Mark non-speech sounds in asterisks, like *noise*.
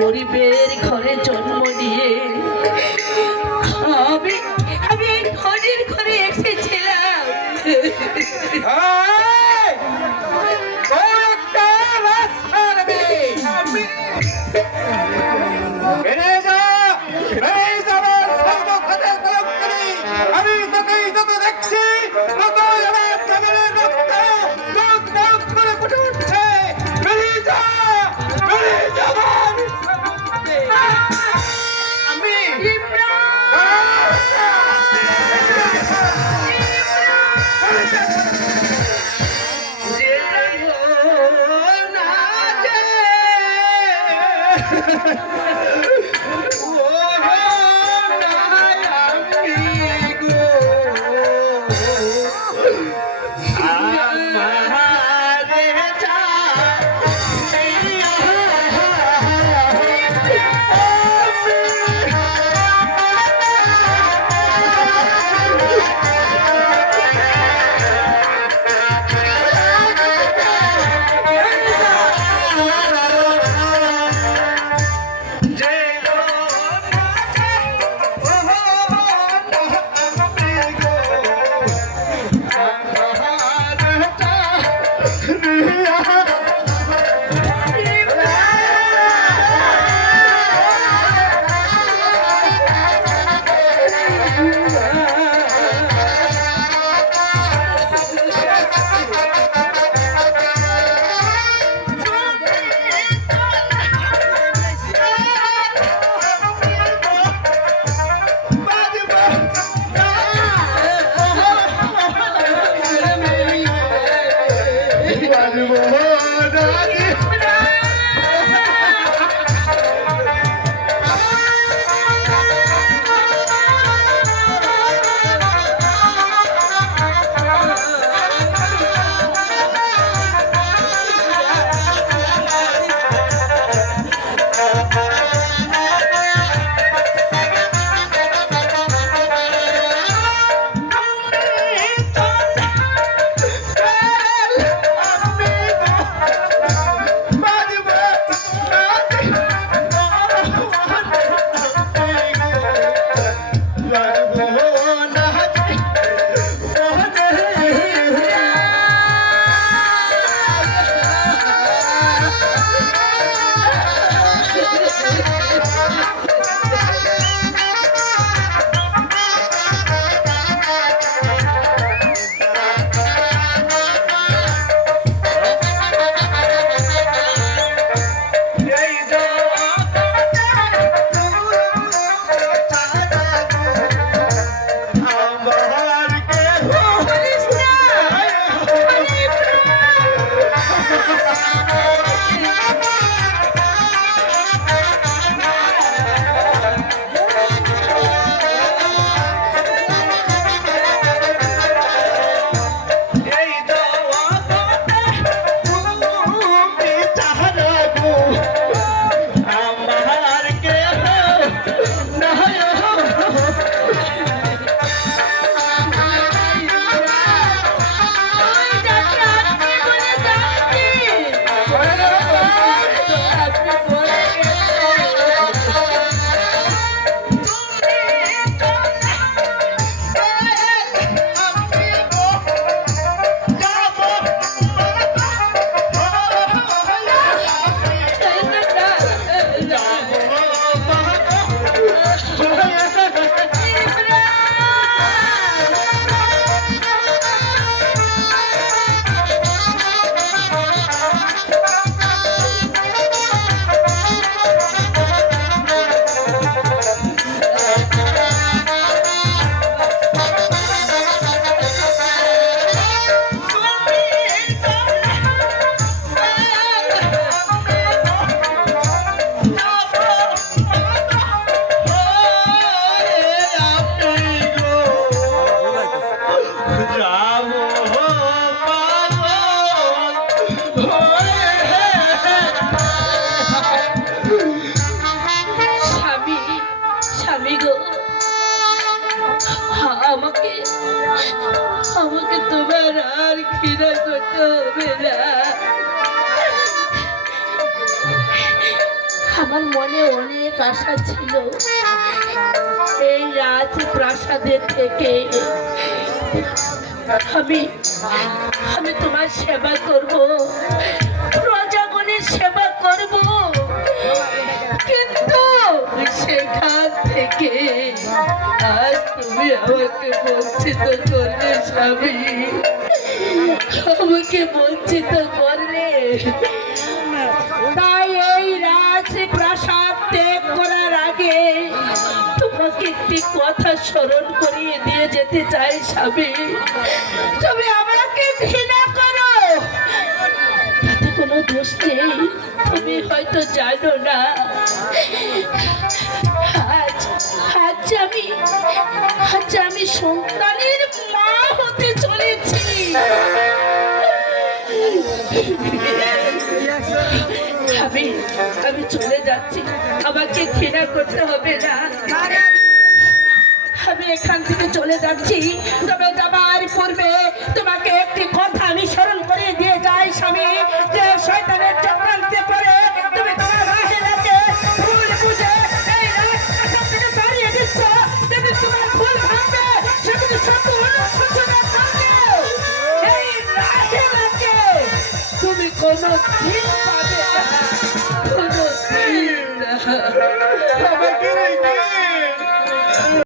গরিবের ঘরে জন্ম নিয়ে আমি আমি ধনির ঘরে এসেছিলাম। *laughs* আমার মনে অনেক আশা ছিল। এই রাজ প্রাসাদে থেকে আমি আমি তোমার সেবা করব। প্রজাগণের সেবা করব। আমাকে বঞ্চিত করলে স্বামী। আমাকে বঞ্চিত করলে তাই এই রাজ প্রাসাদ ত্যাগ করার আগে তোমাকে একটি কথা স্মরণ করিয়ে দিয়ে যেতে চাই স্বামী। তুমি আমাকে ঘৃণা করো। তাতে কোনো দোষ নেই। তুমি হয়তো জানো যাচ্ছি। আমাকে ঘৃণা করতে হবে না। আমি এখান থেকে চলে যাচ্ছি। তবে যাবার পূর্বে তোমাকে একটি কথা